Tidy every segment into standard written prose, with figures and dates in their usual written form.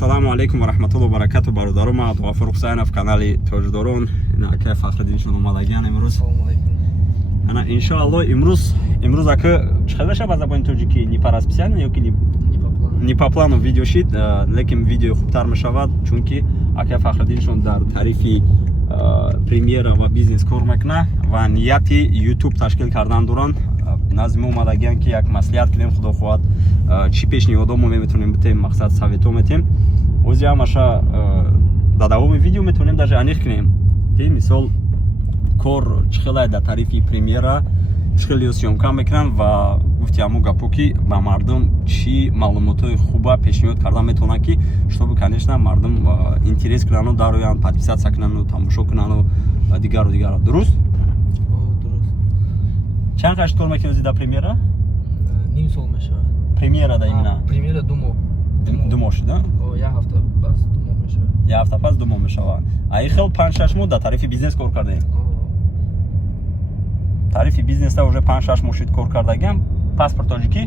Ассаламу алейкум ва рахматуллоҳи ва баракату бародару ма Абдуғафур Ҳусайнов канали Тоҷдорон ака Фахриддиншон омадагиан имрӯз. Ана иншоаллоҳ имрӯз ака чиқадаша ба забони тоҷикӣ не по расписанию ёки не по плану видео шид, лекин видео хубтар мешавад, чунки ака Фахриддиншон дар таърифи премиера ва бизнес кор мекунад ва нияти YouTube ташкил кардан доранд. назди мо омадагиан ки як маслиҳат кунем, худо хоҳад чӣ пешниҳодо мо метавонем битем, мақсад советҳо метем. ози ҳамаша дар давоми видео метавонем даже аниқ кунем ки мисол кор чӣ хеле дар таърифи премиера чӣ хеле сёмка мекунанд ва гуфти ҳамо гапо ки ба мардум чӣ маълумотҳои хуба пешниҳод кардан метавонад ки чтобы конечно мардум интерес кунанду дароянд, подписатсия кунанду тамошо кунанду дигару дигару. Дуруст? Чанд қашт кор мекунӣ дар премиера? Ним сол мешавад. Премиера да имена? Премиера 2 моҳ. 2 моҳ шуда? Як ҳафта пас 2 моҳ мешавад. Як ҳафта пас 2 моҳ мешавад. Ай хел 5-6 моҳ дар таърифи бизнес кор кардем. Таърифи бизнеса уже 5-6 моҳ шуд кор кардагиам. Паспорт тоҷикӣ?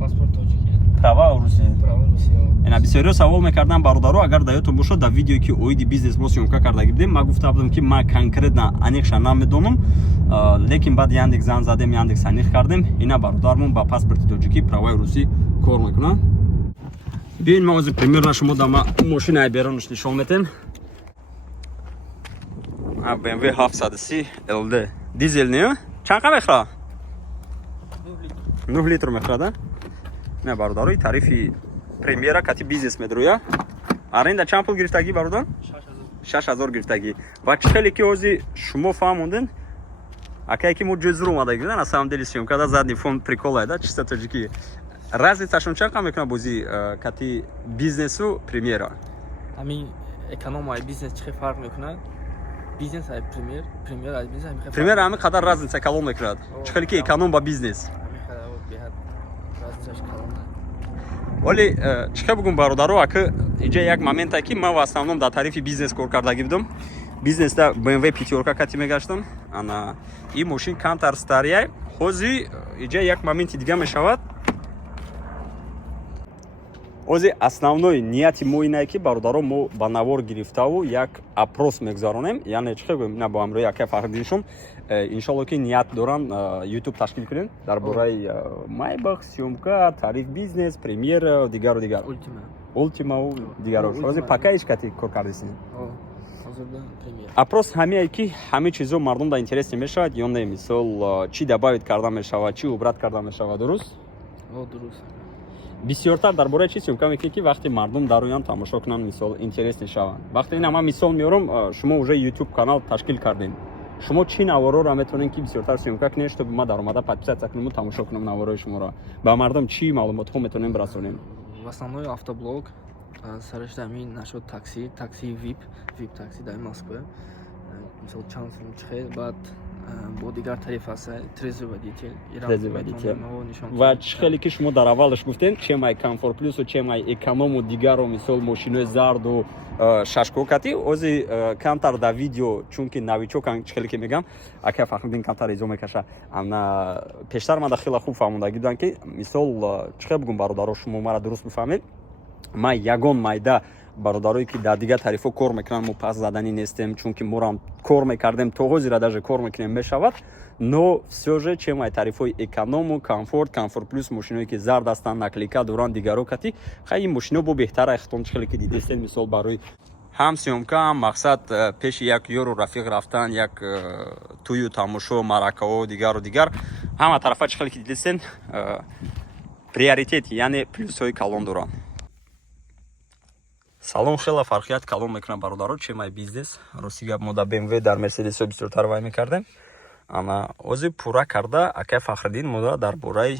Паспорт тоҷикӣ. Права русӣ? Права русӣ. Ина бисёриҳо савол мекардан бародаро, агар дар ёдтон бошад дар видеое ки оиди бизнес мо сёмка кардаги будем, ман гуфта будам ки ман конкретно аниқша намедонам, лекин баъд Яндекс зан задем, Яндекс аниқ кардем. Ина бародармон ба паспорти тоҷикӣ, праваи русӣ кор мекунад. Биёин ма ҳозир премиера шумо дар мошинаи берунаш нишон метем. BMW 730 LD дизел не? Чанд қа мехӯрад? 9 литр мехӯрад. Не бародарои таърифи премиера кати бизнес медроя. Аренда чанд пул гирифтагӣ бародар? 6000 гирифтагӣ. Ва чӣ хеле ки ҳозир шумо фаҳмондин, акае ки мо ҷӯзру омадагӣ на самом деле сёмка да задни фон прикол айда чиста тоҷикӣ. Разницашон чанд қа мекунад бози кати бизнесу премиера? Ҳамин эконом ай бизнес чӣ фарқ мекунад? Бизнес ай премиер ай бизнес ҳамин премиера ҳамин қадар разница калон мекунад. Чӣ хеле ки эконом ба бизнес. Ҳамин қадар беҳад разницаш калон. Вале чӣ хел бугум бародаро, ака инҷа як моменте ки ман ва основном дар таърифи бизнес кор кардагӣ будам. Бизнеста BMW пятёрка кати мегаштам. Ана ин мошин камтар стария. ҳозир инҷа як моменти дига мешавад. ҳозир основной нияти мо ине ки бародаро мо ба навор гирифтаву як опрос мегузаронем, яъне чӣ хел гӯем на бо ҳамроҳи ака Фахриддиншон иншоалло ки ният доранд YouTube ташкил кунем дар бораи майбах, сёмка, таъриф бизнес, премиера, дигару дигар. Ултимау дигару. ҳозир пака иш кати кор кардисин? Ҳозирда премиера. Опрос ҳамеае ки ҳамин чизо мардум да интерес мешавад ё не, мисол чӣ добавит кардан мешавад, чӣ убрат кардан мешавад. Дуруст? Дуруст. бисёртар дар бораи чӣ сёмка мекунед ки вақте мардум дароянд тамошо кунанд, мисол интерес мешаванд. Вақте ина ман мисол меорам, шумо уже YouTube канал ташкил кардем. Шумо чӣ навороро метавонед ки бисёртар сёмка кунед, чтобы ма дар омада подписатсия кунам, тамошо кунам наворои шуморо. Ба мардум чӣ маълумотҳо метавонем расонем? В основном автоблог, сарашта ҳамин нашод такси VIP такси дар Москва. Мисол чанд сум чиқед, баъд бо дигар тариф ҳаст, трезвый водитель. Ва чӣ хеле ки шумо дар аввалаш гуфтем, чемай Comfort Plus, чемай эконому дигару, мисол мошинои зарду шашкокати, ҳозир камтар дар видео, чунки новичокан чӣ хеле ки мегам, ака Фахриддин камтар изо мекаша. Ана пештар ман хеле хуб фаҳмондагӣ будам ки мисол чӣ хел бугум бародаро, шумо мара дуруст бифаҳмед. Ман ягон майда бародарое ки дар дигар таърифҳо кор мекунанд, мо пас заданӣ нестем, чунки морам кор мекардем, то ҳозира даже кор мекунем мешавад, но всё же чемай таърифҳои эконому, комфорт плюс мошиное ки зард ҳастанд, наклика доранд, дигаро кати хай ин мошино бо беҳтара ихтон чӣ хеле ки дидестем, мисол барои ҳам сёмка, ҳам мақсад пеши як ёру рафиқ рафтан, як тӯю тамошо, маъракаҳо, дигару дигар, ҳама тарафа чӣ хеле ки дидестем приоритет, яъне плюсҳои калон доранд. Салом, хела фарқият калон мекунад бародаро, чемай бизнес. Рости гап мо дар BMW дар Mercedes бисёртар вай мекардем. Ана ҳозир пурра карда ака Фахриддин мо дар бораи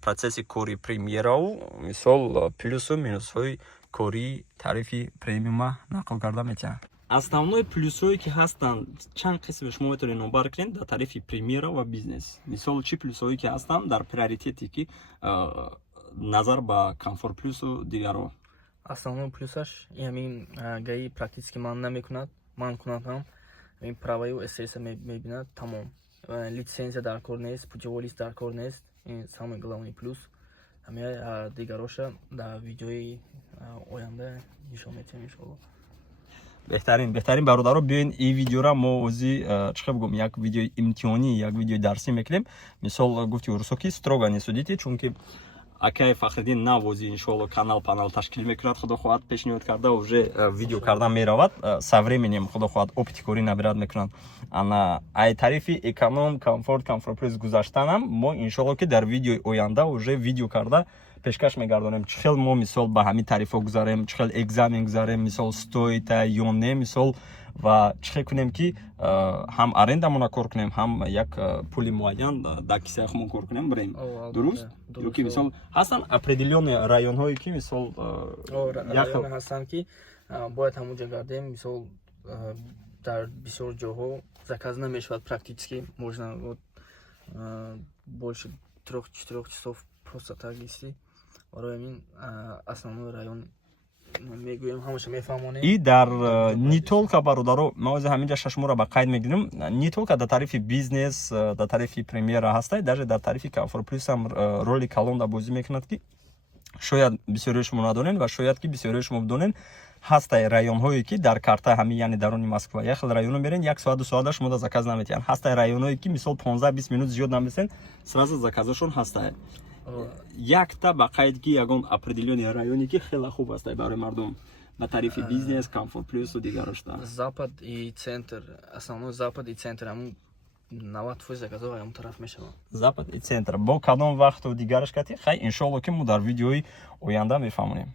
процесси кори премиерау, мисол плюсу минусҳои кори таърифи премиума нақл карда метиҳад. Основной плюсҳое ки ҳастанд, чанд қисми шумо метавонед номбар кунед дар таърифи премиера ва бизнес. Мисол чӣ плюсҳое ки ҳастанд дар приоритете ки назар ба Comfort Plus дигаро. Основной плюсаш ҳамин гаи практически ман намекунад, ман кунандам ин праваю СС мебинад, тамом. Лицензия дар кор нест, путевой дар кор нест, ин самый главный плюс. ҳамаи дигароша дар видеои оянда нишон метем иншаллоҳ. беҳтарин бародаро, биёин ин видеора мо ози чӣ гум як видеои имтиҳонӣ, як видеои дарсӣ мекунем. Мисол гуфти урусо ки строго несудите, чунки акай Фахриддин навози иншоалло канал ташкил мекунад, худо хоҳад пешниҳод карда уже видео кардан меравад, со временем худо хоҳад опити корӣ набирад мекунад. Ана ай тарифи эконом, комфорт плюс гузаштанам мо иншоалло ки дар видеои оянда уже видео карда пешкаш мегардонем, чӣ хел мо мисол ба ҳамин тарифҳо гузарем, чӣ хел экзамен гузарем, мисол стоит ё не мисол, ва чӣ хел кунем ки ҳам арендамона кор кунем, ҳам як пули муайян дар кисаяхмон кор кунем бирем. Дуруст? Ё ки мисол ҳастан определённые районҳое ки мисол районе ҳастанд ки бояд ҳамунҷа гардем, мисол дар бисёр ҷоҳо заказ намешавад практически, можно больше 3-4 часов просто так исти. Барои ҳамин основной район мегӯем, ҳамаша мефаҳмонем. И дар не толка бародаро, мо ози ҳаминҷа шашмора ба қайд мегирем, не толка дар тарифи бизнес, дар тарифи премьера ҳастай, даже дар тарифи комфорт плюс ҳам роли калонда бозӣ мекунад ки шояд бисёриҳо шумо надонен ва шояд ки бисёриҳо шумо бидонен, ҳастай районҳое ки дар карта ҳамин яъне дарони Москва як хел районо мерен, 1 соат 2 соата шумо да заказ наметиҳан. Ҳастай районҳое ки мисол 15-20 минут зиёд намесен, сразу заказашон ҳастай. Якта ба қайд ки ягон определённый районе ки хеле хуб аст барои мардум ба тарифи бизнес, комфорт плюс ва дигарашта. Запад и центр, основной запад и центр, ҳамун 90% заказҳо ҳамун тараф мешаванд. Запад и центр. Бо кадом вақту дигараш кати? Хай иншоалло ки мо дар видеои оянда мефаҳмонем.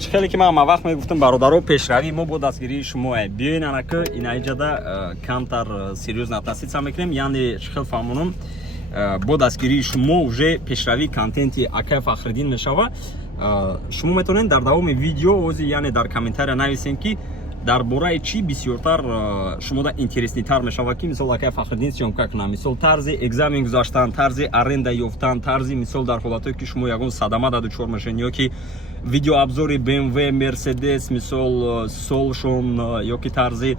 Чӣ хеле ки ман вақт мегуфтам бародаро, пешравӣ мо бо дастгирии шумо е. Биёин анака инаиҷада камтар серьёзно относиться мекунем, яъне чӣ хел фаҳмонам, бо дастгирии шумо уже пешравии контенти Акай Фахриддин мешава. Шумо метавонед дар давоми видео ози яъне дар комментария нависем ки дар бораи чӣ бисёртар шумода интереснитар мешава ки мисол Акай Фахриддин сёмка кунам, мисол тарзи экзамен гузаштан, тарзи аренда ёфтан, тарзи мисол дар ҳолатое ки шумо ягон садама да дучор мешавед, ё ки видеообзори BMW, Mercedes мисол солшон, ё ки тарзи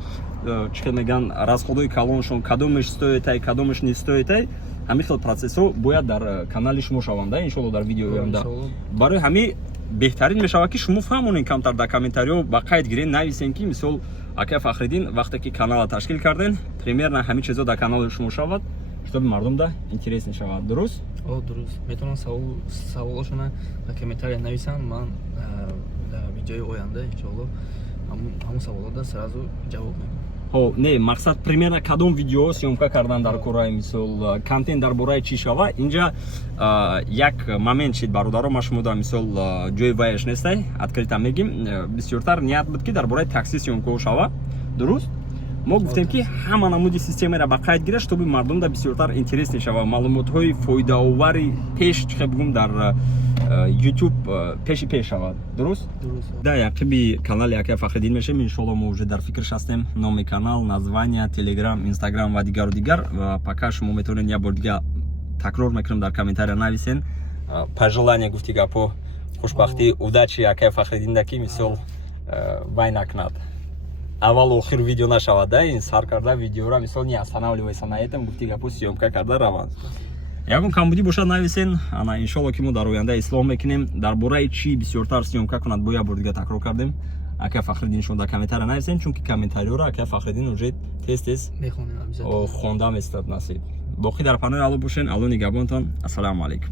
чӣ хел меган расходҳои калоншон, кадомаш стоитай, кадомаш не стоитай, ҳамин хел процессҳо бояд дар канали шумо шаванда, иншоалло дар видеои оянда. Барои ҳамин беҳтарин мешава ки шумо фаҳмонед, камтар дар комментариҳо ба қайд гирен, нависен ки мисол Акай Фахриддин вақте ки канала ташкил карден, примерно ҳамин чизо дар канали шумо шавад, чтобы мардум да интересен шавад. Дуруст? Дуруст. Метавонам саволошона дар комментария нависам, ман дар видеои оянда иншоалло ҳамун саволода сразу ҷавоб медиҳам. Не, мақсад примерно кадом видео съёмка кардан дар кораи мисол контент дар бораи чӣ шава. Инҷа як момент шид бародаро, ма шумо дар мисол ҷои вайаш нестай, открита мегим, бисёртар ният буд ки дар бораи такси съёмкаҳо шава. Дуруст? Мо гуфтем ки ҳама намуди системаро ба қайд гирад, чтобы мардум да бисёртар интересне шава, маълумотҳои фоидаовари пеш чӣ хел бигум дар YouTube пеши пеш шавад. Дуруст? Да, яқиби канали Акай Фахриддин мешем, иншоалло мо уже дар фикраш ҳастем, номи канал, названия, Telegram, Instagram ва дигару дигар. Ва пока шумо метавонед як бор дига такрор мекунам дар комментария нависен пожелания гуфти гапо, хушбахтӣ, удачи Акай Фахриддин даки мисол вай накунад. Аввал охир видео нашавад, да, ин сар карда видеора мисол не останавливайся на этом, гуфти гапо съёмка карда раванд. Ягон камбудӣ бошад нависен, ана иншоалло ки мо дар оянда ислоҳ мекунем, дар бораи чӣ бисёртар съёмка кунад, бо як бор дига такрор кардем. Акай Фахриддин шумо дар комментария нависен, чунки комментариҳоро Акай Фахриддин уже тез мехонем, хонда местад насиб. Боқӣ дар панои Алло бошен. Алло нигабонтон. Ассалому алайкум.